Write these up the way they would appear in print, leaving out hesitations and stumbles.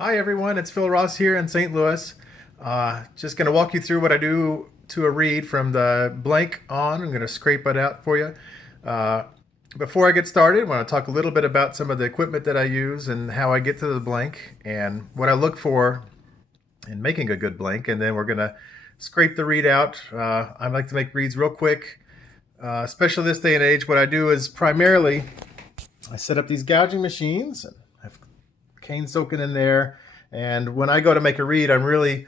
Hi everyone, it's Phil Ross here in St. Louis. Just going to walk you through what I do to a reed from the blank on. I'm going to scrape it out for you. Uh, Before I get started, I want to talk a little bit about some of the equipment that I use and how I get to the blank and what I look for in making a good blank. And then we're going to scrape the reed out. I like to make reeds real quick, especially this day and age. What I do is primarily I set up these gouging machines and have cane soaking in there. And when I go to make a reed, I'm really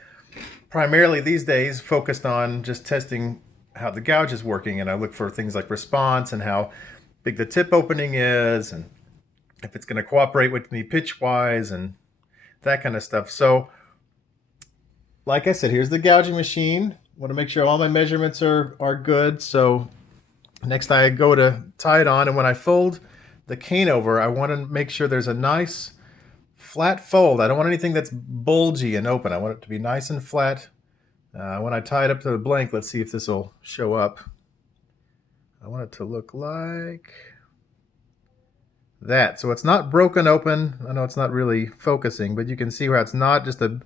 primarily these days focused on just testing how the gouge is working. And I look for things like response and how big the tip opening is and if it's going to cooperate with me pitch wise and that kind of stuff. So, like I said, here's the gouging machine. Want to make sure all my measurements are good. So next I go to tie it on, and when I fold the cane over, I want to make sure there's a nice flat fold. I don't want anything that's bulgy and open. I want it to be nice and flat. When I tie it up to the blank, let's see if this will show up. I want it to look like that. So it's not broken open. I know it's not really focusing, but you can see where it's not just a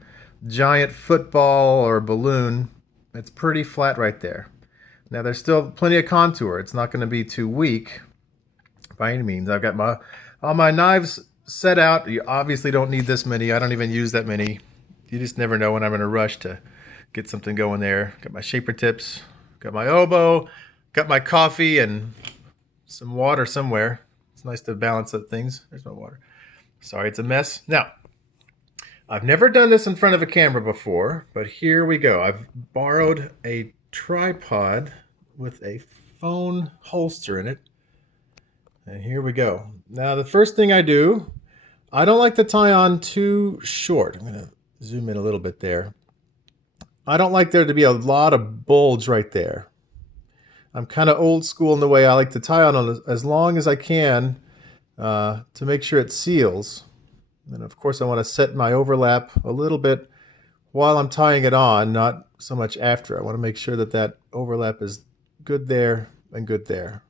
giant football or balloon. It's pretty flat right there. Now there's still plenty of contour. It's not going to be too weak by any means. I've got all my knives set out. You obviously don't need this many. I don't even use that many. You just never know when I'm in a rush to get something going there. Got my shaper tips, got my oboe, got my coffee and some water somewhere. It's nice to balance out things. There's my water. Sorry, it's a mess. Now, I've never done this in front of a camera before, but here we go. I've borrowed a tripod with a phone holster in it. And here we go. Now, the first thing I do, I don't like to tie on too short. I'm going to zoom in a little bit there. I don't like there to be a lot of bulge right there. I'm kind of old school in the way I like to tie on as long as I can to make sure it seals. And of course, I want to set my overlap a little bit while I'm tying it on, not so much after. I want to make sure that that overlap is good there and good there.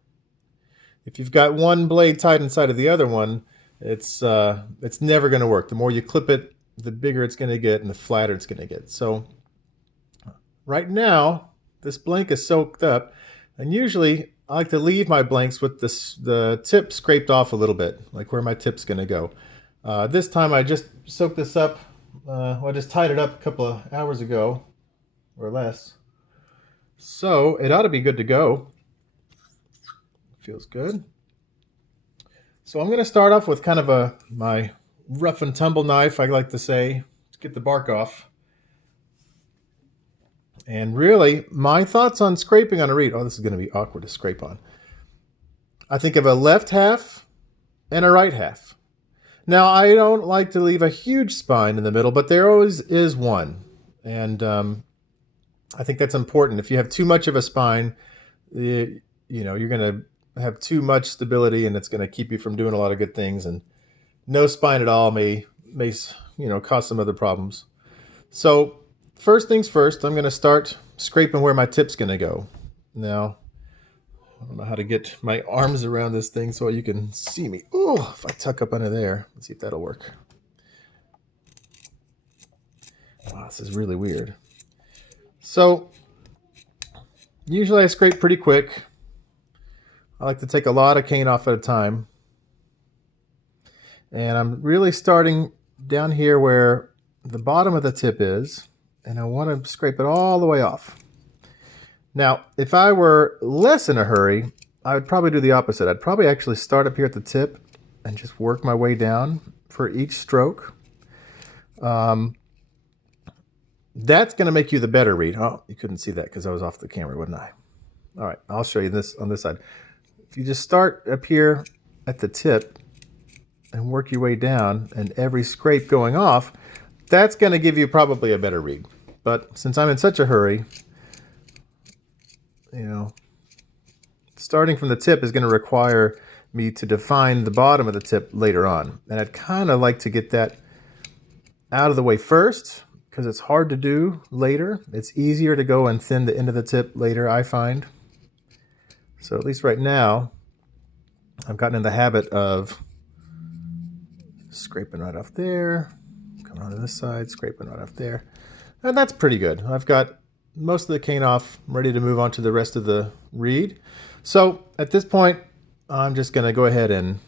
If you've got one blade tied inside of the other one, it's never going to work. The more you clip it, the bigger it's going to get and the flatter it's going to get. So right now, this blank is soaked up, and usually I like to leave my blanks with the tip scraped off a little bit, like where my tip's going to go. This time I just soaked this up. I just tied it up a couple of hours ago, or less. So it ought to be good to go. Feels good. So I'm going to start off with kind of my rough and tumble knife, I like to say, to get the bark off. And really, my thoughts on scraping on a reed. Oh, this is going to be awkward to scrape on. I think of a left half and a right half. Now, I don't like to leave a huge spine in the middle, but there always is one. And I think that's important. If you have too much of a spine, you're going to have too much stability, and it's going to keep you from doing a lot of good things. And no spine at all may cause some other problems. So first things first, I'm going to start scraping where my tip's going to go. Now, I don't know how to get my arms around this thing so you can see me. Oh, if I tuck up under there, let's see if that'll work. Wow, this is really weird. So usually I scrape pretty quick. I like to take a lot of cane off at a time. And I'm really starting down here where the bottom of the tip is, and I want to scrape it all the way off. Now, if I were less in a hurry, I would probably do the opposite. I'd probably actually start up here at the tip and just work my way down for each stroke. That's going to make you the better reed. Oh, you couldn't see that because I was off the camera, wouldn't I? All right, I'll show you this on this side. If you just start up here at the tip and work your way down, and every scrape going off, that's going to give you probably a better reed. But since I'm in such a hurry, starting from the tip is going to require me to define the bottom of the tip later on. And I'd kind of like to get that out of the way first because it's hard to do later. It's easier to go and thin the end of the tip later, I find. So at least right now, I've gotten in the habit of scraping right off there, coming on this side, scraping right off there. And that's pretty good. I've got most of the cane off. I'm ready to move on to the rest of the reed. So at this point, I'm just going to go ahead and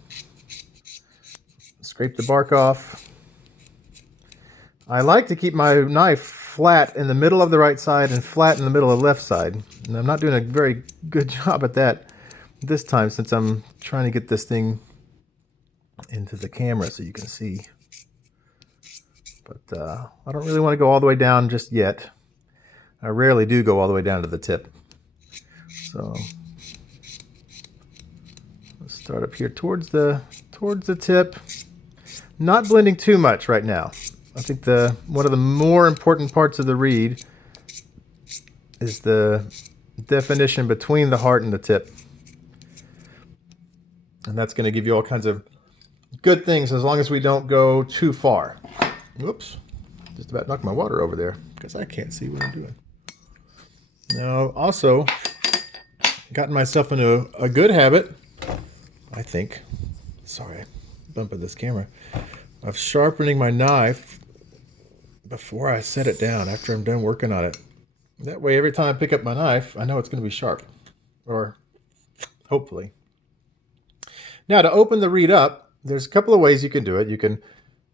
scrape the bark off. I like to keep my knife flat in the middle of the right side and flat in the middle of the left side. And I'm not doing a very good job at that this time, since I'm trying to get this thing into the camera so you can see. But I don't really want to go all the way down just yet. I rarely do go all the way down to the tip. So let's start up here towards the tip. Not blending too much right now. I think one of the more important parts of the reed is the definition between the heart and the tip. And that's going to give you all kinds of good things as long as we don't go too far. Whoops. Just about knocked my water over there because I can't see what I'm doing. Now, also, gotten myself into a good habit, I think. Sorry, bumping this camera. Of sharpening my knife before I set it down after I'm done working on it. That way, every time I pick up my knife, I know it's going to be sharp. Or hopefully. Now, to open the reed up, there's a couple of ways you can do it. You can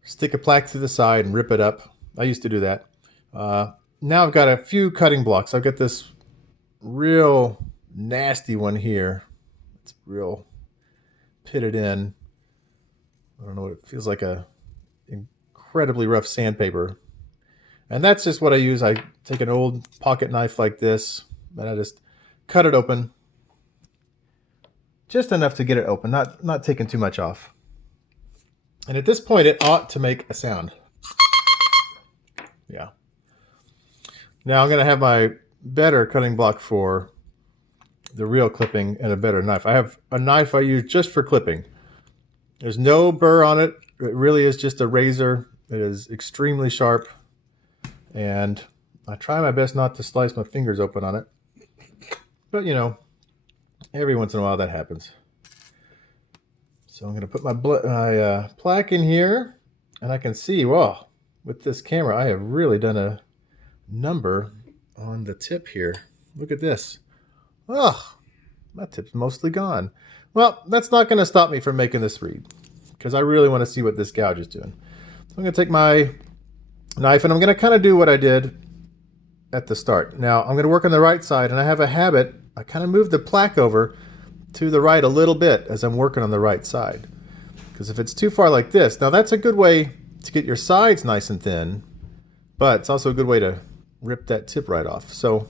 stick a plaque through the side and rip it up. I used to do that. Now I've got a few cutting blocks. I've got this real nasty one here. It's real pitted in. I don't know what it feels like, a incredibly rough sandpaper. And that's just what I use. I take an old pocket knife like this, and I just cut it open. Just enough to get it open, not taking too much off. And at this point, it ought to make a sound. Yeah. Now I'm going to have my better cutting block for the real clipping and a better knife. I have a knife I use just for clipping. There's no burr on it. It really is just a razor. It is extremely sharp. And I try my best not to slice my fingers open on it. But, you know, every once in a while that happens. So I'm going to put my plaque in here. And I can see, well, with this camera, I have really done a number on the tip here. Look at this. Oh, my tip's mostly gone. Well, that's not going to stop me from making this reed, because I really want to see what this gouge is doing. So I'm going to take my knife and I'm going to kind of do what I did at the start. Now I'm going to work on the right side, and I have a habit. I kind of move the plaque over to the right a little bit as I'm working on the right side. Because if it's too far like this, now that's a good way to get your sides nice and thin, but it's also a good way to rip that tip right off. So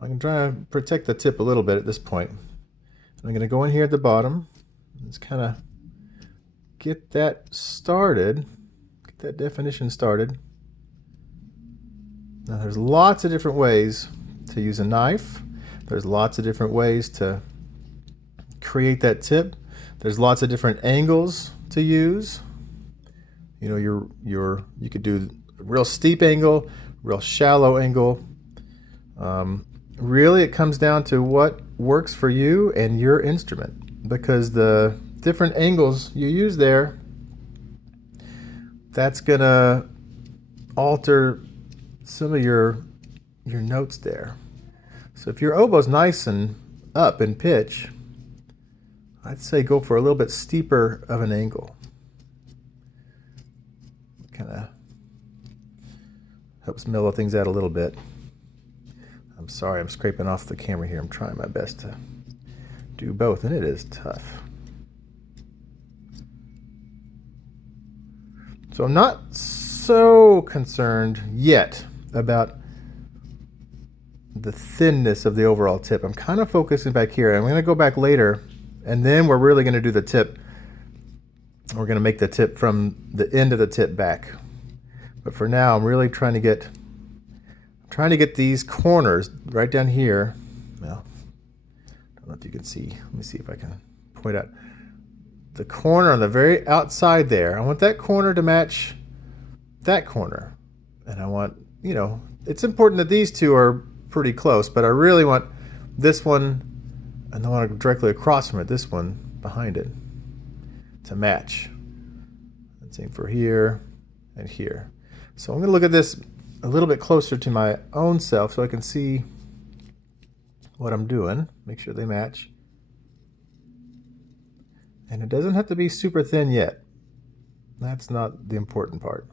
I'm going to try to protect the tip a little bit at this point. I'm going to go in here at the bottom. Let's kind of get that started, get that definition started. Now there's lots of different ways to use a knife. There's lots of different ways to create that tip. There's lots of different angles to use. You know, you could do a real steep angle, real shallow angle. Really, it comes down to what works for you and your instrument, because the different angles you use there, that's gonna alter some of your notes there. So if your oboe's nice and up in pitch, I'd say go for a little bit steeper of an angle. Kind of helps mellow things out a little bit. I'm sorry, I'm scraping off the camera here. I'm trying my best to do both, and it is tough. So I'm not so concerned yet about the thinness of the overall tip. I'm kind of focusing back here. I'm going to go back later, and then we're really going to do the tip. We're going to make the tip from the end of the tip back. But for now, I'm really trying to get these corners right down here. Well, I don't know if you can see. Let me see if I can point out the corner on the very outside there. I want that corner to match that corner. And I want, you know, it's important that these two are pretty close, but I really want this one and the one directly across from it, this one behind it, to match. Same for here and here. So I'm going to look at this a little bit closer to my own self so I can see what I'm doing. Make sure they match. And it doesn't have to be super thin yet. That's not the important part.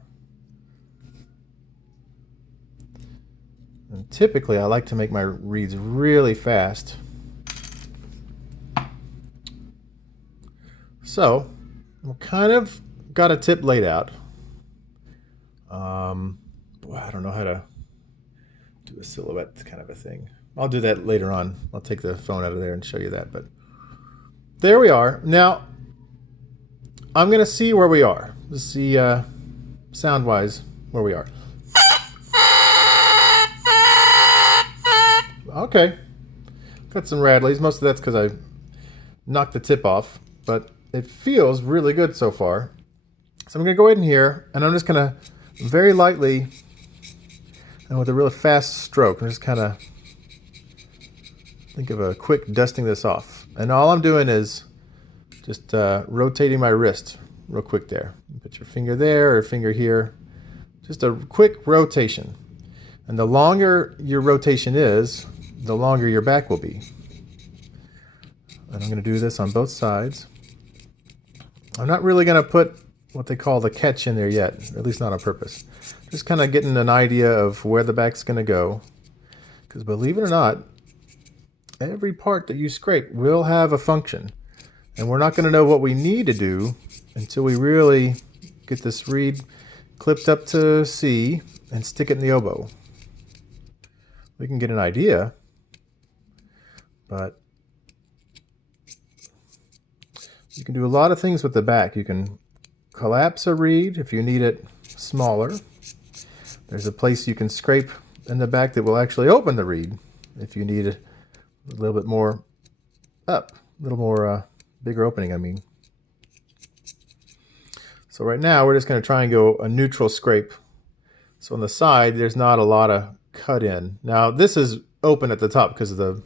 And typically I like to make my reeds really fast. So I've kind of got a tip laid out. Boy, I don't know how to do a silhouette kind of a thing. I'll do that later on. I'll take the phone out of there and show you that. But there we are. Now I'm going to see where we are. Let's see sound-wise where we are. Okay. Got some rattlies. Most of that's because I knocked the tip off. But it feels really good so far. So I'm going to go in here, and I'm just going to very lightly, and with a really fast stroke, I'm just kind of think of a quick dusting this off. And all I'm doing is just rotating my wrist real quick there. Put your finger there or finger here. Just a quick rotation. And the longer your rotation is, the longer your back will be. And I'm going to do this on both sides. I'm not really going to put what they call the catch in there yet, at least not on purpose. Just kind of getting an idea of where the back's going to go. Because believe it or not, every part that you scrape will have a function. And we're not going to know what we need to do until we really get this reed clipped up to C and stick it in the oboe. We can get an idea, but you can do a lot of things with the back. You can collapse a reed if you need it smaller. There's a place you can scrape in the back that will actually open the reed if you need it a little bit more up, a little more bigger opening, I mean. So right now we're just going to try and go a neutral scrape. So on the side there's not a lot of cut in. Now this is open at the top because of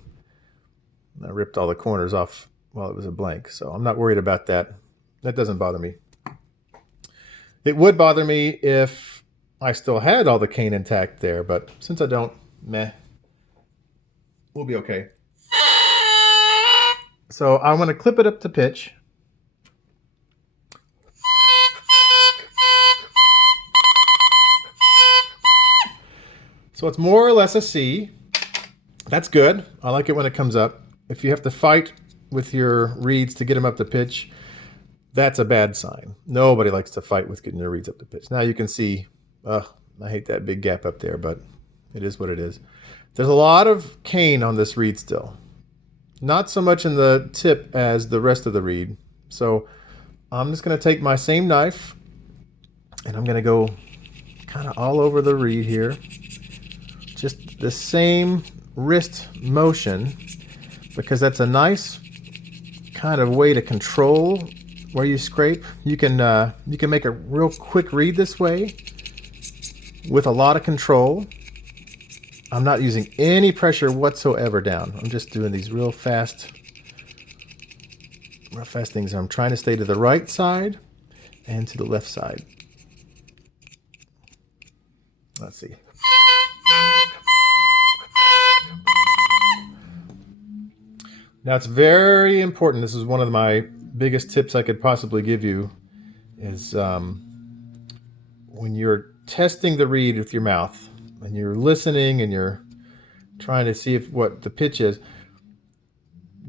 I ripped all the corners off while it was a blank, so I'm not worried about that. That doesn't bother me. It would bother me if I still had all the cane intact there, but since I don't, meh, we'll be okay. So I'm going to clip it up to pitch. So it's more or less a C. That's good. I like it when it comes up. If you have to fight with your reeds to get them up to pitch, that's a bad sign. Nobody likes to fight with getting their reeds up to pitch. Now you can see, I hate that big gap up there, but it is what it is. There's a lot of cane on this reed still. Not so much in the tip as the rest of the reed. So I'm just going to take my same knife and I'm going to go kind of all over the reed here. Just the same wrist motion, because that's a nice kind of way to control where you scrape. You can make a real quick reed this way with a lot of control. I'm not using any pressure whatsoever down. I'm just doing these real fast things. I'm trying to stay to the right side and to the left side. Let's see. Now it's very important. This is one of my biggest tips I could possibly give you is when you're testing the reed with your mouth and you're listening and you're trying to see what the pitch is,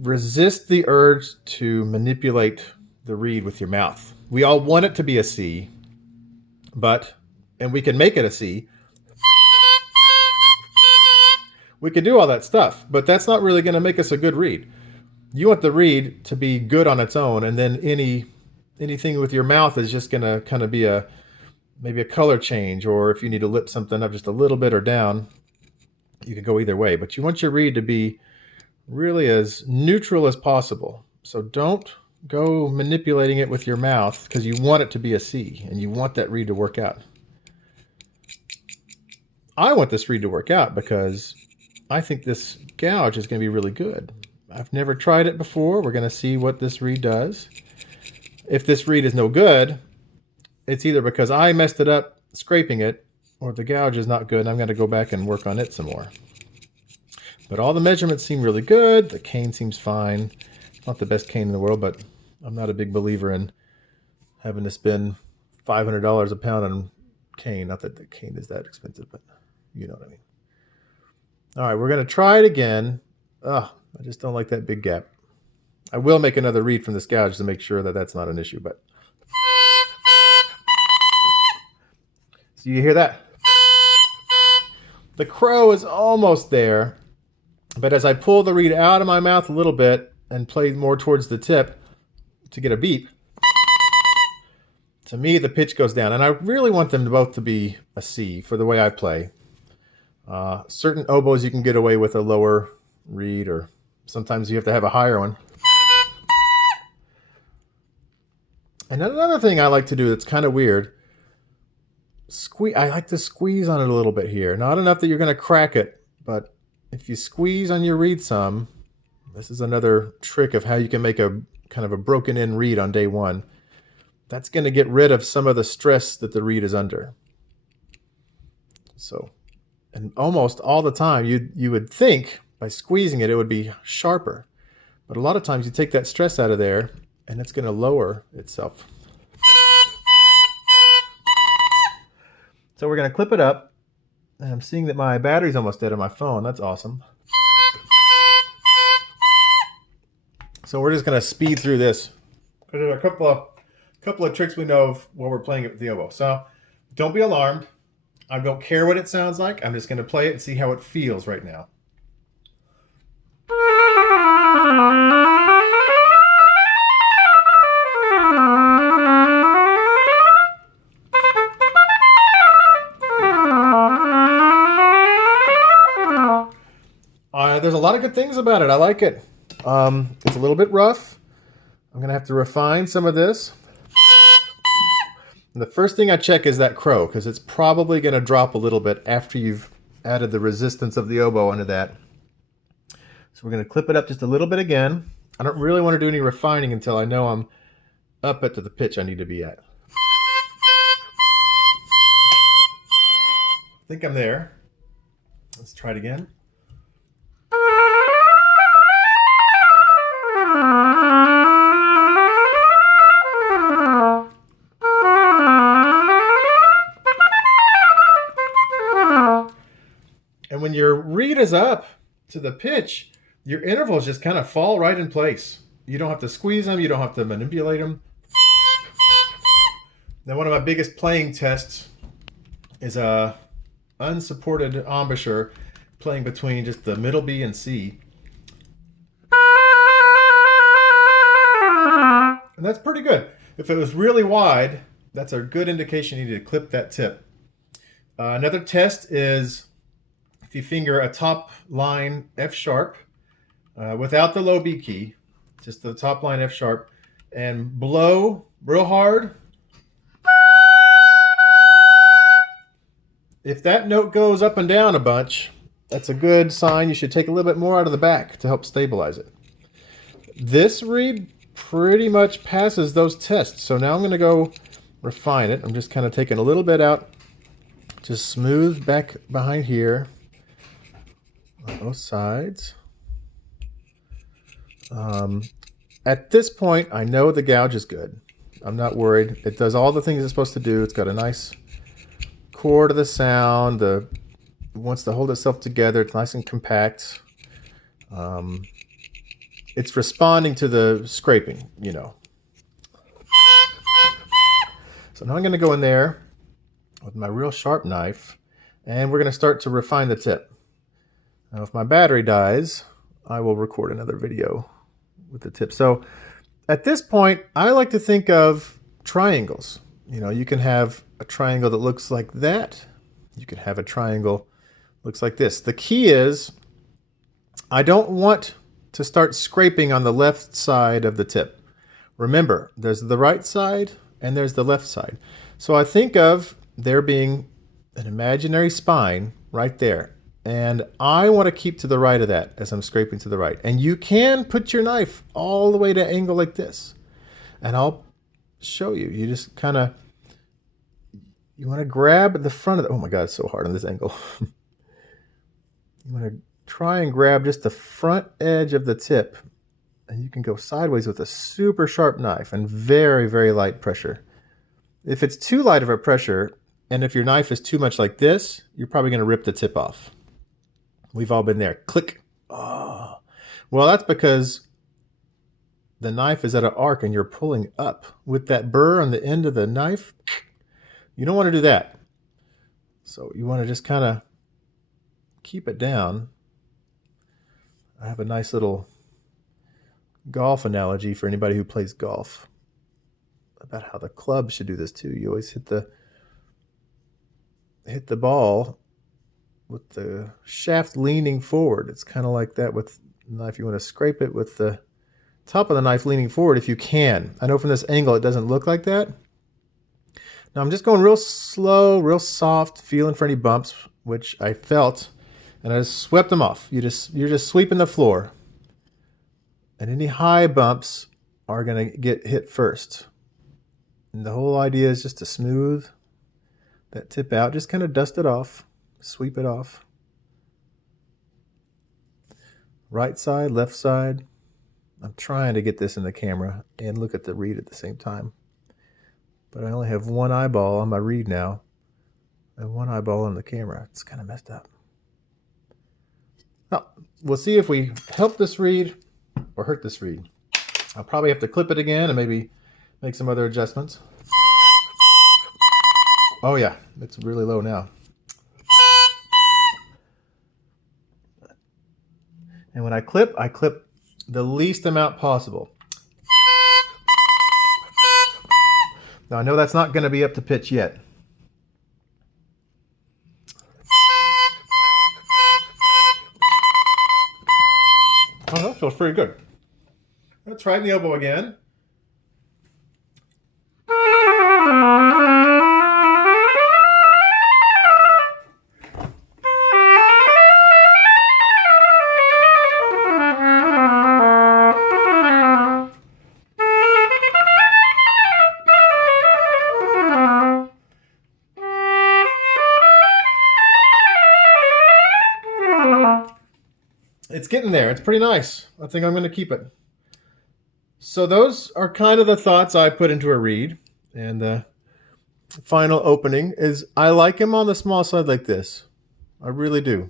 resist the urge to manipulate the reed with your mouth. We all want it to be a C, and we can make it a C. We can do all that stuff, but that's not really going to make us a good reed. You want the reed to be good on its own, and then anything with your mouth is just going to kind of be maybe a color change, or if you need to lip something up just a little bit or down, you can go either way. But you want your reed to be really as neutral as possible. So don't go manipulating it with your mouth because you want it to be a C, and you want that reed to work out. I want this reed to work out because I think this gouge is going to be really good. I've never tried it before. We're going to see what this reed does. If this reed is no good, it's either because I messed it up scraping it, or the gouge is not good, and I'm going to go back and work on it some more. But all the measurements seem really good. The cane seems fine. It's not the best cane in the world, but I'm not a big believer in having to spend $500 a pound on cane. Not that the cane is that expensive, but you know what I mean. All right, we're going to try it again. I just don't like that big gap. I will make another read from this gouge to make sure that that's not an issue, but... So you hear that? The crow is almost there, but as I pull the reed out of my mouth a little bit and play more towards the tip to get a beep, to me the pitch goes down. And I really want them both to be a C for the way I play. Certain oboes you can get away with a lower reed, or sometimes you have to have a higher one. And another thing I like to do that's kind of weird, I like to squeeze on it a little bit here. Not enough that you're going to crack it, but if you squeeze on your reed some, this is another trick of how you can make a kind of a broken in reed on day one. That's going to get rid of some of the stress that the reed is under. So, and almost all the time you would think by squeezing it, it would be sharper. But a lot of times you take that stress out of there and it's going to lower itself. So we're going to clip it up. And I'm seeing that my battery's almost dead on my phone. That's awesome. So we're just going to speed through this. There's a couple of tricks we know of while we're playing it with the oboe. So don't be alarmed. I don't care what it sounds like. I'm just going to play it and see how it feels right now. There's a lot of good things about it. I like it. It's a little bit rough. I'm going to have to refine some of this. And the first thing I check is that crow, because it's probably going to drop a little bit after you've added the resistance of the oboe into that. So we're going to clip it up just a little bit again. I don't really want to do any refining until I know I'm up at the pitch I need to be at. I think I'm there. Let's try it again. And when your reed is up to the pitch, your intervals just kind of fall right in place. You don't have to squeeze them. You don't have to manipulate them. Now, one of my biggest playing tests is a unsupported embouchure playing between just the middle B and C. And that's pretty good. If it was really wide, that's a good indication you need to clip that tip. Another test is if you finger a top line F sharp without the low B key, just the top line F sharp, and blow real hard. If that note goes up and down a bunch, that's a good sign. You should take a little bit more out of the back to help stabilize it. This reed pretty much passes those tests. So now I'm going to go refine it. I'm just kind of taking a little bit out, just smooth back behind here on both sides. At this point, I know the gouge is good. I'm not worried. It does all the things it's supposed to do. It's got a nice core to the sound. It wants to hold itself together. It's nice and compact. It's responding to the scraping, you know. So now I'm going to go in there with my real sharp knife, and we're going to start to refine the tip. Now, if my battery dies, I will record another video with the tip. So at this point, I like to think of triangles. You know, you can have a triangle that looks like that. You can have a triangle that looks like this. The key is I don't want to start scraping on the left side of the tip. Remember, there's the right side and there's the left side. So I think of there being an imaginary spine right there. And I want to keep to the right of that as I'm scraping to the right. And you can put your knife all the way to angle like this. And I'll show you. You just kind of, you want to grab the front of the, oh my God, it's so hard on this angle. You want to try and grab just the front edge of the tip, and you can go sideways with a super sharp knife and very, very light pressure. If it's too light of a pressure, and if your knife is too much like this, you're probably going to rip the tip off. We've all been there. Click. Oh. Well, that's because the knife is at an arc and you're pulling up with that burr on the end of the knife. You don't want to do that. So you want to just kind of keep it down. I have a nice little golf analogy for anybody who plays golf about how the club should do this too. You always hit the ball with the shaft leaning forward. It's kind of like that with the knife. You want to scrape it with the top of the knife leaning forward if you can. I know from this angle it doesn't look like that. Now I'm just going real slow, real soft, feeling for any bumps, which I felt, and I just swept them off. You're just sweeping the floor. And any high bumps are going to get hit first. And the whole idea is just to smooth that tip out. Just kind of dust it off, sweep it off. Right side, left side. I'm trying to get this in the camera and look at the reed at the same time. But I only have one eyeball on my reed now and one eyeball on the camera. It's kind of messed up. Now, we'll see if we help this reed or hurt this reed. I'll probably have to clip it again and maybe make some other adjustments. Oh yeah, it's really low now. And when I clip the least amount possible. Now I know that's not going to be up to pitch yet. Oh, that feels pretty good. Let's try the elbow again. It's getting there. It's pretty nice. I think I'm going to keep it. So those are kind of the thoughts I put into a reed. And the final opening is I like him on the small side like this. I really do.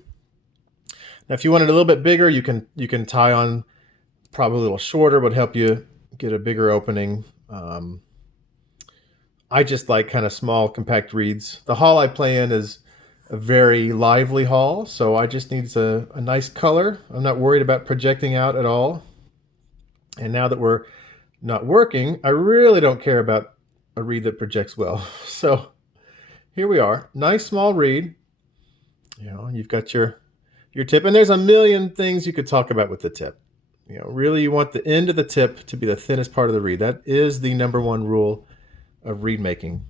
Now, if you want it a little bit bigger, you can tie on probably a little shorter, would help you get a bigger opening. I just like kind of small, compact reeds. The hall I play in is a very lively hall, so I just need a nice color. I'm not worried about projecting out at all. And now that we're not working, I really don't care about a reed that projects well. So here we are, nice small reed. You know, you've got your tip, and there's a million things you could talk about with the tip. You know, really you want the end of the tip to be the thinnest part of the reed. That is the #1 rule of reed making.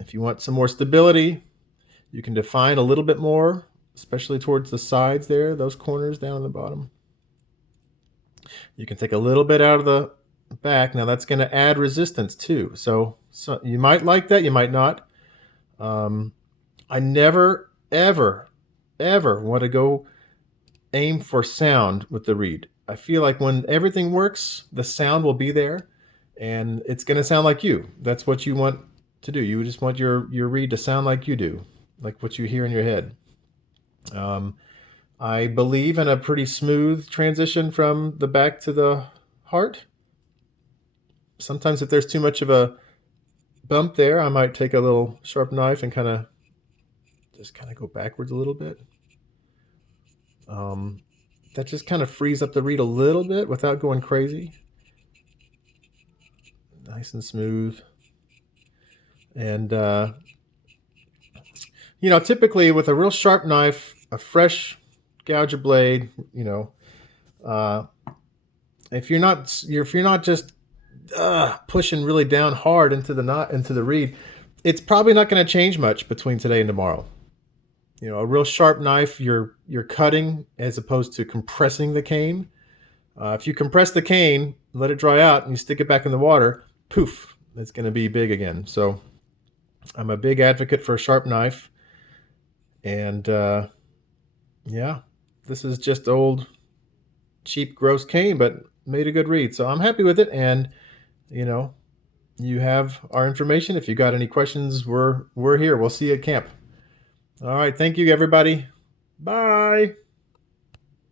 If you want some more stability, you can define a little bit more, especially towards the sides there, those corners down on the bottom. You can take a little bit out of the back. Now that's going to add resistance too. So you might like that, you might not. I never, ever, ever want to go aim for sound with the reed. I feel like when everything works, the sound will be there and it's going to sound like you. That's what you want to do. You just want your reed to sound like you do, like what you hear in your head. I believe in a pretty smooth transition from the back to the heart. Sometimes if there's too much of a bump there, I might take a little sharp knife and kind of go backwards a little bit. That just kind of frees up the reed a little bit without going crazy. Nice and smooth. And, you know, typically with a real sharp knife, a fresh gouger blade, you know, if you're not just pushing really down hard into the reed, it's probably not going to change much between today and tomorrow. You know, a real sharp knife, you're cutting as opposed to compressing the cane. If you compress the cane, let it dry out, and you stick it back in the water, poof, it's going to be big again. So I'm a big advocate for a sharp knife. And yeah, this is just old, cheap, gross cane, but made a good read. So I'm happy with it. And, you know, you have our information. If you got any questions, we're here. We'll see you at camp. All right. Thank you, everybody. Bye.